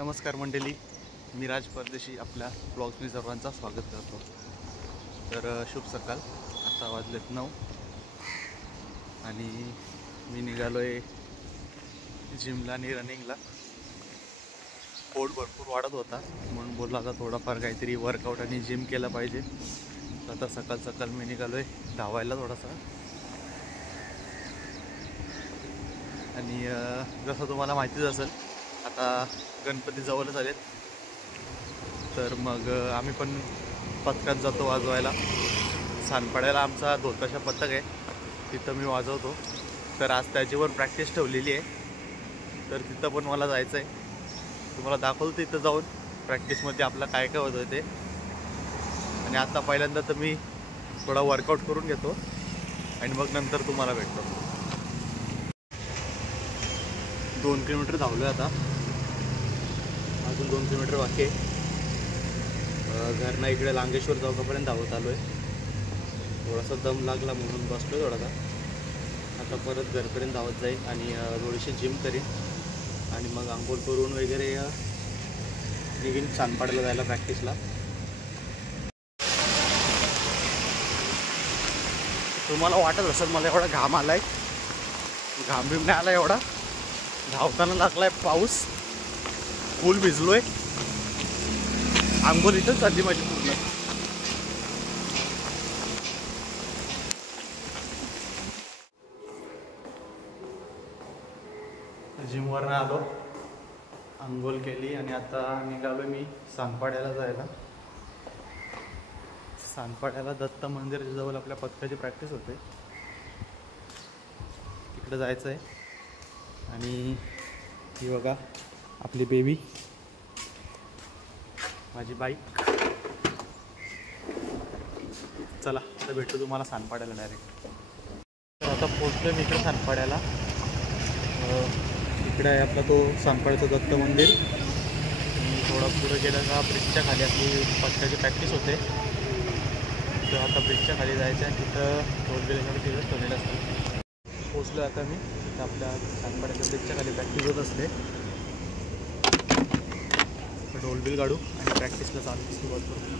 नमस्कार मंडळी, मी राज परदेशी आपल्या ब्लॉग्सनी सर्वांचा स्वागत करतो. तर शुभ सकाळ. आता वाजलेत 9 आणि मी निघालो आहे जिमला आणि रनिंगला. पोट भरपूर वाढत होता म्हणून बोलला आता थोडाफार काहीतरी वर्कआउट आणि जिम केलं पाहिजे. तर आता सकाळ सकाळ मी निघालो आहे धावायला थोडासा. आणि जसं तुम्हाला माहितीच असेल, आता गणपती जवळच आलेत. तर मग आम्ही पण पथकात जातो वाजवायला. सानपाड्याला आमचा धोताशा पथक आहे, तिथं मी वाजवतो. तर आज त्याच्यावर प्रॅक्टिस ठेवलेली आहे, तर तिथं पण मला जायचं आहे. तुम्हाला दाखवतो तिथं जाऊन प्रॅक्टिसमध्ये आपलं काय काय होतं ते. आणि आता पहिल्यांदा तर मी थोडा वर्कआउट करून घेतो आणि मग नंतर तुम्हाला भेटतो. 2 किलोमीटर धावलो आहे आता, अजून 2 किलोमीटर बाकी आहे. घरनं इकडे लांगेश्वर चौकापर्यंत धावत आलो आहे. थोडासा दम लागला म्हणून बसलो आहे थोडासा. आता परत घरपर्यंत धावत जाईल आणि थोडीशी जिम करीन आणि मग आंघोळ करून वगैरे निघीन सानपाड्याला जायला प्रॅक्टिसला. तुम्हाला वाटत असेल मला एवढा घाम आला आहे, घाम बिम नाही आला एवढा. धावताना लागला आहे पाऊस, फुल भिजलो आहे. आंघोळ इथंच चालली माझी पूर्ण. जिमवरनं आलो, आंघोळ केली आणि आता निघालो मी सानपाड्याला जायला. सानपाड्याला दत्त मंदिराच्या जवळ आपल्या पथकाची प्रॅक्टिस होते, तिकडे जायचं आहे. आणि ही बघा आपली बेबी, माझी बाईक. चला आता भेटू तुम्हाला सानपाड्याला डायरेक्ट. तर आता पोचलो मी इकडे सानपाड्याला. इकडे आहे आपला तो सानपाड्याचं दत्त मंदिर. थोडा पुढे गेलं का ब्रिजच्या खाली आपली पथकाची प्रॅक्टिस होते. तर आता ब्रिजच्या खाली जायचं आहे, तिथं टोलबिलाकडे तिथंच ठेवलेलं असतं. पोचलो आता मी तिथं आपल्या सानपाड्याच्या ब्रिजच्या खाली प्रॅक्टिस होत असते. टोलबिल काढू आणि प्रॅक्टिसला सुरुवात करू.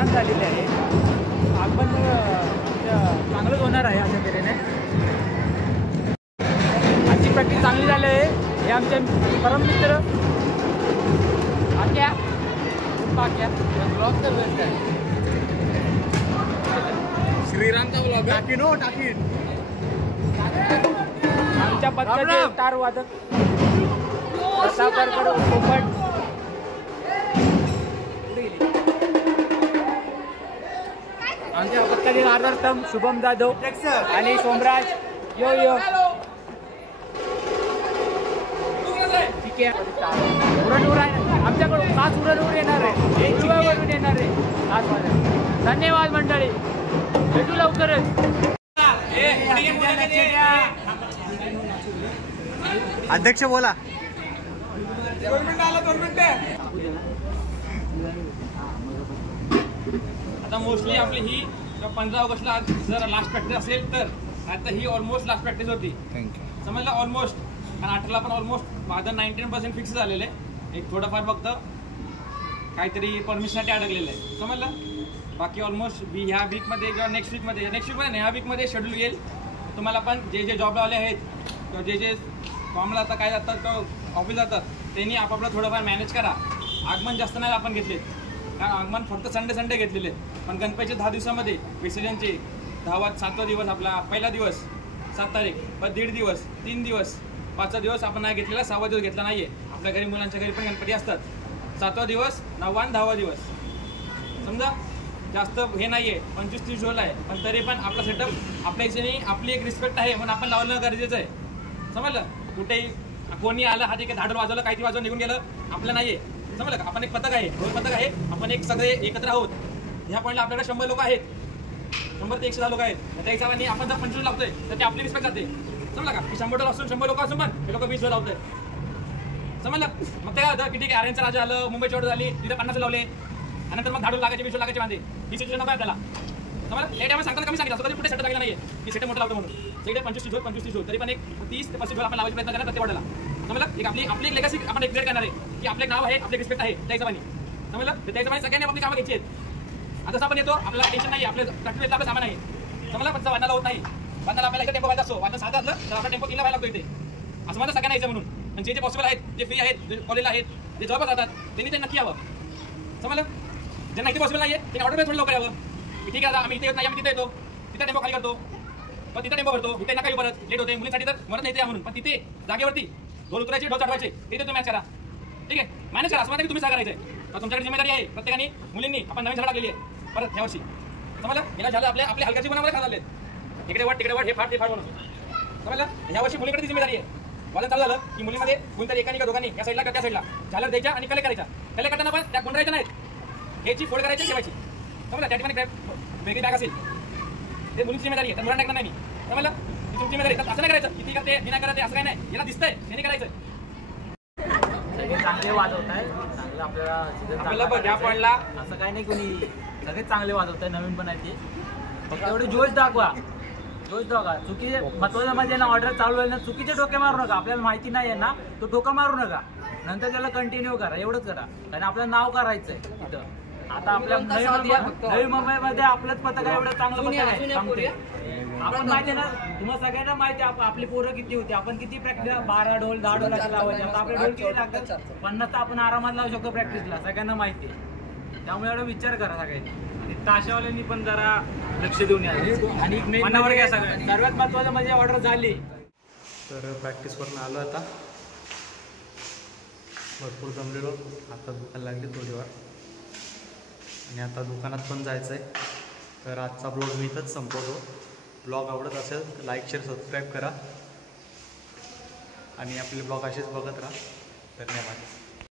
छान झालेली आहे. आपण चांगलंच होणार आहे अशा तऱ्हेने. आजची प्रॅक्टिस चांगली झाली आहे. हे आमचे परम मित्र आक्या ब्लॉग तर बेस्ट आहे. श्रीरामचा ब्लॉग टाकीन हो टाकीन. आमच्या पथकाचे स्टार वादक प्रतापकर पोपट, आमच्या पथकातील आधारस्तंभ शुभम जाधव आणि सोमराज. यो यो ठीक आहे. उरणूर आहे आमच्याकडून. खास उरणूर येणार आहे, शिवावरून येणार आहे खास माझ्या. धन्यवाद मंडळी, भेटू लवकरच. अध्यक्ष बोला. आता मोस्टली आपली ही 15 ऑगस्टला जर लास्ट प्रॅक्टिस असेल तर आता ही ऑलमोस्ट लास्ट प्रॅक्टिस होती. थँक्यू. समजलं ऑलमोस्ट. आणि 18ला पण ऑलमोस्ट माझं 99% फिक्स झालेलं आहे. एक थोडंफार फक्त काहीतरी परमिशनसाठी अडकलेलं आहे. समजलं. बाकी ऑलमोस्ट ह्या वीकमध्ये किंवा नेक्स्ट वीकमध्ये ह्या वीकमध्ये शेड्यूल येईल. तुम्हाला पण जे जे जॉबवाले आहेत किंवा जे जे फॉर्मला आता काय जातात किंवा ऑफिस जातात त्यांनी आपापलं थोडंफार मॅनेज करा. आगमन जास्त नाही आपण घेतले, कारण आगमन फक्त संडे घेतलेले. पण गणपतीचे 10 दिवसामध्ये विसर्जनचे 7वा दिवस आपला पहिला दिवस 7 तारीख, पण 1.5 दिवस, 3 दिवस, 5वा दिवस आपण नाही घेतलेला, 6वा दिवस घेतला नाहीये. आपल्या घरी मुलांच्या घरी पण गणपती असतात. 7वा दिवस, 9वा आणि 10वा दिवस. समजा जास्त हे नाहीये, 25-30 झोल आहे. पण तरी पण आपला सेटअप आपल्या हिशोबाने आपली एक रिस्पेक्ट आहे म्हणून आपण लावणं गरजेचं आहे. समजलं. कुठेही कोणी आलं हा ठीक आहे, धाडून वाजवलं, काहीतरी वाजवून निघून गेलं, आपलं नाहीये. समजलं का. आपण एक पथक आहे, ढोल पथक आहे. आपण एक सगळे एकत्र आहोत. ह्या पॉईंटला आपल्याकडे 100 लोक आहेत, 100 ते 110 लोक आहेत. त्या हिशोबाने आपण जर 25 लावतोय तर ते आपली रिस्पेक्ट जाते. समजलं का. 100 लोक असून पण हे लोक 20 लावतोय. समजलं. मग ते काय होतं की ठीक आहे, आर्यनचा राजा आलं, मुंबईची ऑर्डर झाली, तिथे 50 लावले आणि नंतर मग धाडून लागायचे, 20 लागायचे वांदे. ही सिच्युएशन नको त्याला. समजलं. त्या टायमा सांगताना कमी सांगितलं असं कधी कुठे सेट लागला नाहीये की सेट मोठं लावतो म्हणून. सगळे 25 झोल तरी पण एक 30 ते 35 झोल आपण लावायचा प्रयत्न करा प्रत्येक ऑर्डरला. समजलं. एक आपली एक लेगसी आपण एक क्रिएट करणार आहे की आपलं एक नाव आहे, आपले रिस्पेक्ट आहे त्या हिशोबाने. समजलं. त्या हिशोबाने सगळ्यांनी आपली कामं घ्यायची आहेत. आता आपण येतो, आपल्याला टेन्शन नाही, आपल्या प्रॅक्टिस आपलं सामान आहे. समजलं. पण वादनाला होत नाही. वादनाला आपल्याला इथे टेम्पो व्हायचा असतो, वादन साधा असलं तर आपला टेम्पो 3ला व्हायला लागतो इथे. असं माझं सगळ्यांना यायचं म्हणून. आणि जे पॉसिबल आहेत, जे फ्री आहेत, जे कॉलेजला आहेत, जे जॉबला जातात त्यांनी ते नक्की यावं. समजलं. ज्यांना इथे पॉसिबल नाहीये त्यांनी ऑर्डर थोडं लवकर यावं. ठीक आहे, आम्ही इथे येत नाही, आम्ही तिथे येतो, तिथे टेम्पो खाली करतो, पण तिथे टेम्पो भरतो, इथे नका परत लेट होते. मुलींसाठी तर मरत नाही म्हणून, पण तिथे जागेवरती ढोल उतरायचे, ढोल चढवायचे, तिथे तुम्ही मॅच करा. ठीक आहे, मॅनेज करा. असं म्हणता की तुम्ही करायचं आहे. तर तुमच्याकडे जिम्मेदारी आहे प्रत्येकाने. मुलींनी आपण नवीन झाड लागलेली आहे परत ह्या वर्षी. समजलं. गेल्या झालं आपल्या हलक्याची गुणामध्ये खात आले. तिकडे वाट हे फाट म्हणून. समजलं. ह्या वर्षी मुलीकडे जिम्मेदारी आहे. वादन चालू झालं की मुलीमध्ये कोणतरी एकाने का दोघांनी या साईडला त्या साईडला झालर द्यायच्या आणि कले करायच्या. कले करताना पण त्या गुंडायच्या नाहीत, ह्याची फोड करायची, ठेवायची. समजलं. त्या ठिकाणी वेगळी बॅग असेल ते मुलीची जिम्मेदारी आहे, तर मुलांना ऐकणार नाही मी. समजलं. ती तुमची जिम्मेदारी. असं नाही करायचं की ती करते मी नाही करते, असं काही नाही. याला दिसतंय त्याने करायचं. चांगले वाजवत आहे, चांगलं आपल्याला ज्या पॉईंटला असं काही नाही, कोणी सगळेच चांगले वाजवत आहे, नवीन पण आहे ते. फक्त एवढे जोश दाखवा. चुकीचे महत्वाचं म्हणजे ना, ऑर्डर चालू आहे ना, चुकीचे डोके मारू नका. आपल्याला माहिती नाही आहे ना, तो डोका मारू नका. नंतर त्याला कंटिन्यू करा, एवढंच करा. कारण आपलं नाव करायचंय तिथं. आता आपल्या नवी मुंबईमध्ये आपलंच पथक आहे, एवढं चांगलं पथक आहे. आपण माहिती ना, तुम्हाला सगळ्यांना माहिती आहे आपली पोरं किती होती, आपण किती प्रॅक्टिस 12 ढोल 10 ढोल लावायचे. आता आपले ढोल किती लागतात, 50 तर आपण आरामात लावू शकतो प्रॅक्टिसला, सगळ्यांना माहिती आहे. त्यामुळे एवढा विचार करा सगळ्यांनी. आणि ताशावाल्यांनी पण जरा लक्ष देऊन या. आणि मनावर घ्या सगळं. सर्वात महत्वाचं म्हणजे ऑर्डर झाली. तर प्रॅक्टिसवरून आलो आता, भरपूर जमलेलो. आता दुकान लागली थोडीवार आणि आता दुकानात पण जायचं आहे. तर आजचा ब्लॉग मी इथंच संपवतो. ब्लॉग आवडत असेल तर लाईक शेअर सबस्क्राईब करा आणि आपले ब्लॉग असेच बघत राहा. धन्यवाद.